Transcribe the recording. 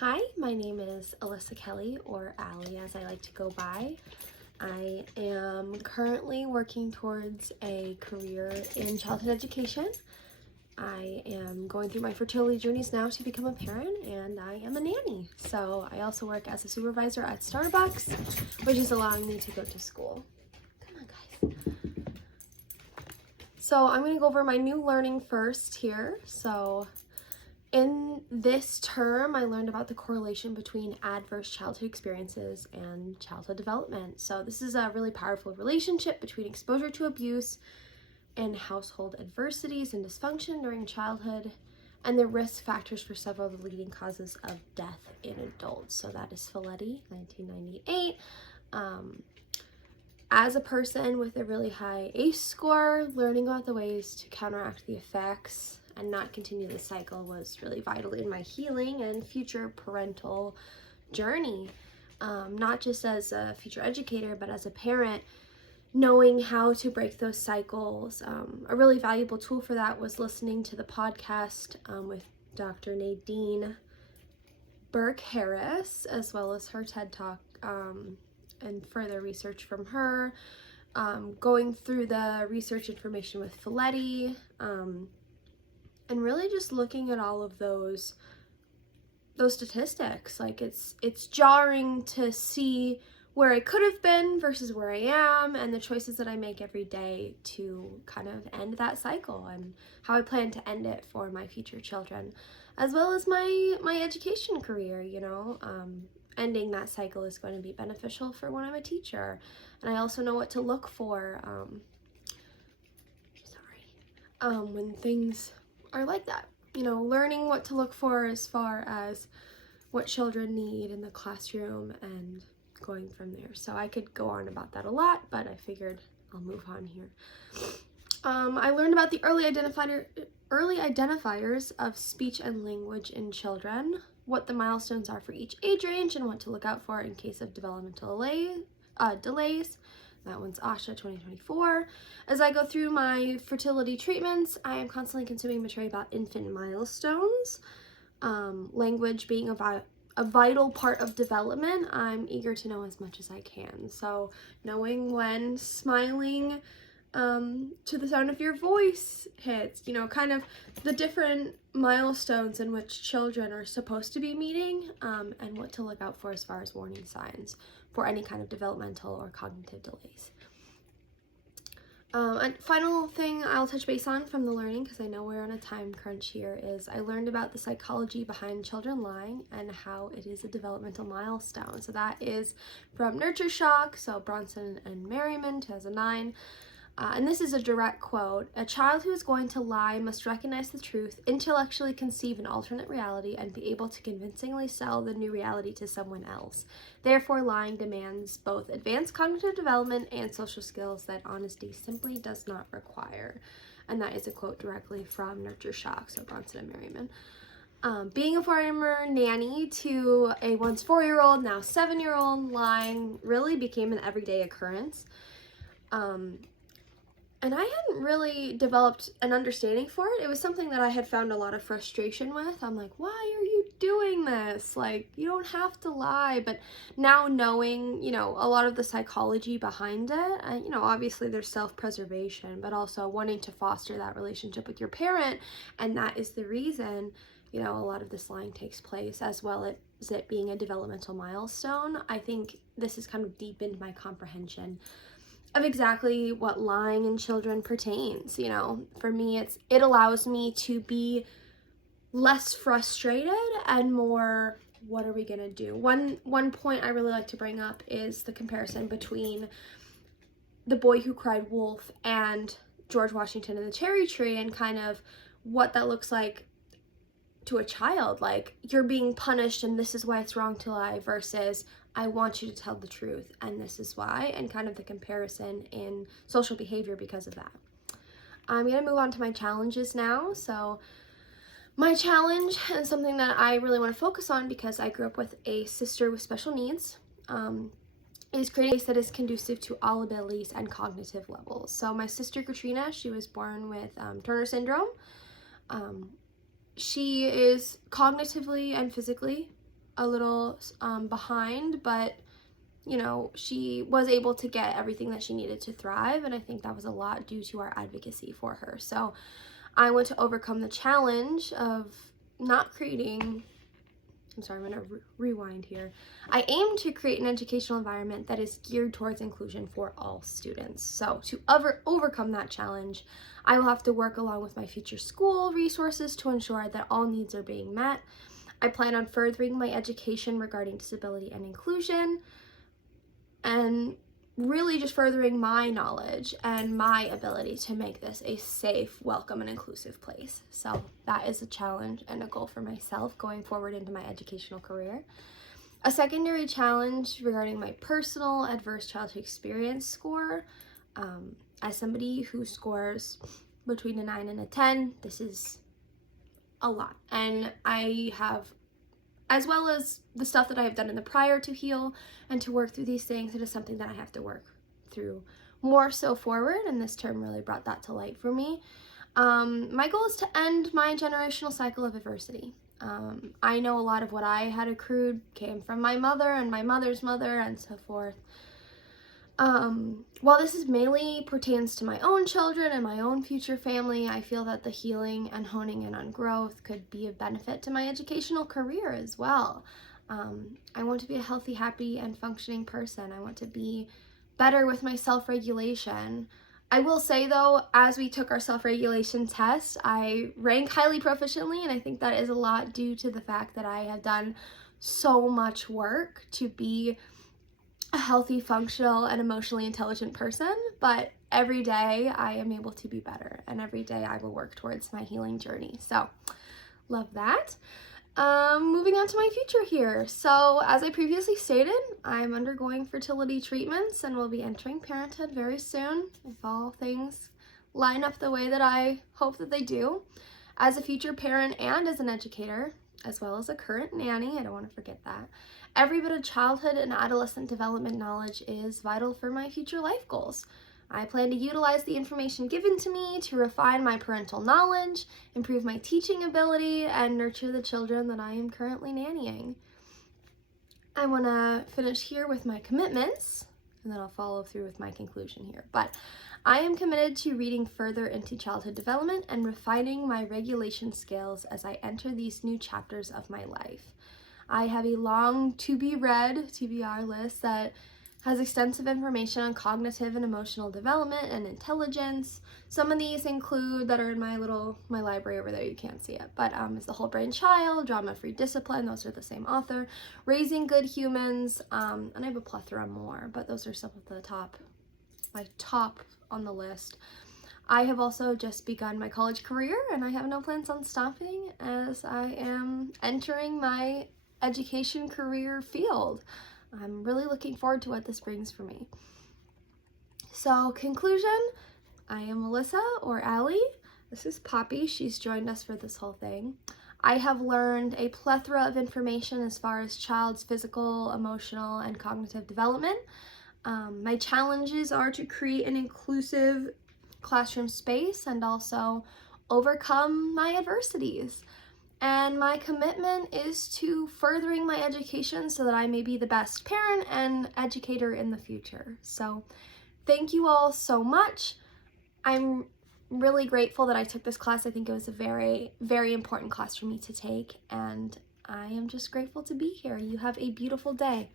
Hi, my name is Alyssa Kelly, or Allie as I like to go by. I am currently working towards a career in childhood education. I am going through my fertility journeys now to become a parent, and I am a nanny. So I also work as a supervisor at Starbucks, which is allowing me to go to school. Come on, guys. So I'm going to go over my new learning first here. In this term, I learned about the correlation between adverse childhood experiences and childhood development. So this is a really powerful relationship between exposure to abuse and household adversities and dysfunction during childhood, and the risk factors for several of the leading causes of death in adults. So that is Folletti, 1998. As a person with a really high ACE score, learning about the ways to counteract the effects and not continue the cycle was really vital in my healing and future parental journey. Not just as a future educator, but as a parent, knowing how to break those cycles. A really valuable tool for that was listening to the podcast with Dr. Nadine Burke-Harris, as well as her TED Talk and further research from her, going through the research information with Folletti, and really just looking at all of those statistics. Like it's jarring to see where I could have been versus where I am, and the choices that I make every day to kind of end that cycle and how I plan to end it for my future children, as well as my education career. Ending that cycle is going to be beneficial for when I'm a teacher, and I also know what to look for when things are like that. Learning what to look for as far as what children need in the classroom and going from there. So I could go on about that a lot, but I figured I'll move on here. I learned about the early identifiers of speech and language in children, what the milestones are for each age range, and what to look out for in case of developmental delays. That one's Asha 2024. As I go through my fertility treatments, I am constantly consuming material about infant milestones. Language being a vital part of development, I'm eager to know as much as I can. So knowing when smiling to the sound of your voice hits, kind of the different milestones in which children are supposed to be meeting, and what to look out for as far as warning signs for any kind of developmental or cognitive delays. And final thing I'll touch base on from the learning, because I know we're on a time crunch here, is I learned about the psychology behind children lying and how it is a developmental milestone. So that is from Nurture Shock, so Bronson and Merriman, 2009. And this is a direct quote: "A child who is going to lie must recognize the truth, intellectually conceive an alternate reality, and be able to convincingly sell the new reality to someone else. Therefore, lying demands both advanced cognitive development and social skills that honesty simply does not require." And that is a quote directly from Nurture Shock, so Bronson and Merriman. Being a former nanny to a once 4-year-old, now 7-year-old, lying really became an everyday occurrence. And I hadn't really developed an understanding for it. It was something that I had found a lot of frustration with. I'm like, why are you doing this? Like, you don't have to lie. But now knowing, a lot of the psychology behind it, and, obviously there's self-preservation, but also wanting to foster that relationship with your parent. And that is the reason, a lot of this lying takes place, as well as it being a developmental milestone. I think this has kind of deepened my comprehension of exactly what lying in children pertains. For me, it allows me to be less frustrated and more, what are we gonna do? One point I really like to bring up is the comparison between The Boy Who Cried Wolf and George Washington and the Cherry Tree, and kind of what that looks like to a child. Like, you're being punished and this is why it's wrong to lie, versus I want you to tell the truth and this is why, and kind of the comparison in social behavior because of that. I'm gonna move on to my challenges now. So my challenge, and something that I really want to focus on because I grew up with a sister with special needs, is creating a place that is conducive to all abilities and cognitive levels. So my sister Katrina, she was born with Turner syndrome. She is cognitively and physically a little behind, but you know, she was able to get everything that she needed to thrive, and I think that was a lot due to our advocacy for her. So I want to overcome the challenge of not creating, I'm sorry, I'm going to rewind here. I aim to create an educational environment that is geared towards inclusion for all students. So to overcome that challenge, I will have to work along with my future school resources to ensure that all needs are being met. I plan on furthering my education regarding disability and inclusion, and really just furthering my knowledge and my ability to make this a safe, welcome, and inclusive place. So that is a challenge and a goal for myself going forward into my educational career. A secondary challenge regarding my personal adverse childhood experience score. As somebody who scores between a 9 and a 10, this is a lot. And I have, as well as the stuff that I have done in the prior to heal and to work through these things, it is something that I have to work through more so forward, and this term really brought that to light for me. My goal is to end my generational cycle of adversity. I know a lot of what I had accrued came from my mother and my mother's mother and so forth. While this is mainly pertains to my own children and my own future family, I feel that the healing and honing in on growth could be of benefit to my educational career as well. I want to be a healthy, happy, and functioning person. I want to be better with my self-regulation. I will say though, as we took our self-regulation test, I ranked highly proficiently, and I think that is a lot due to the fact that I have done so much work to be a healthy, functional, and emotionally intelligent person, but every day I am able to be better, and every day I will work towards my healing journey. So, love that. Moving on to my future here. So, as I previously stated, I'm undergoing fertility treatments and will be entering parenthood very soon, if all things line up the way that I hope that they do. As a future parent and as an educator, as well as a current nanny, I don't want to forget that, every bit of childhood and adolescent development knowledge is vital for my future life goals. I plan to utilize the information given to me to refine my parental knowledge, improve my teaching ability, and nurture the children that I am currently nannying. I want to finish here with my commitments, and then I'll follow through with my conclusion here. But I am committed to reading further into childhood development and refining my regulation skills as I enter these new chapters of my life. I have a long to-be-read TBR list that has extensive information on cognitive and emotional development and intelligence. Some of these include, that are in my library over there, you can't see it, but is The Whole Brain Child, Drama-Free Discipline, those are the same author, Raising Good Humans, and I have a plethora more, but those are some of the my top on the list. I have also just begun my college career, and I have no plans on stopping as I am entering my education career field. I'm really looking forward to what this brings for me. So, conclusion, I am Melissa, or Allie. This is Poppy. She's joined us for this whole thing. I have learned a plethora of information as far as child's physical, emotional, and cognitive development. My challenges are to create an inclusive classroom space and also overcome my adversities. And my commitment is to furthering my education so that I may be the best parent and educator in the future. So thank you all so much. I'm really grateful that I took this class. I think it was a very, very important class for me to take, and I am just grateful to be here. You have a beautiful day.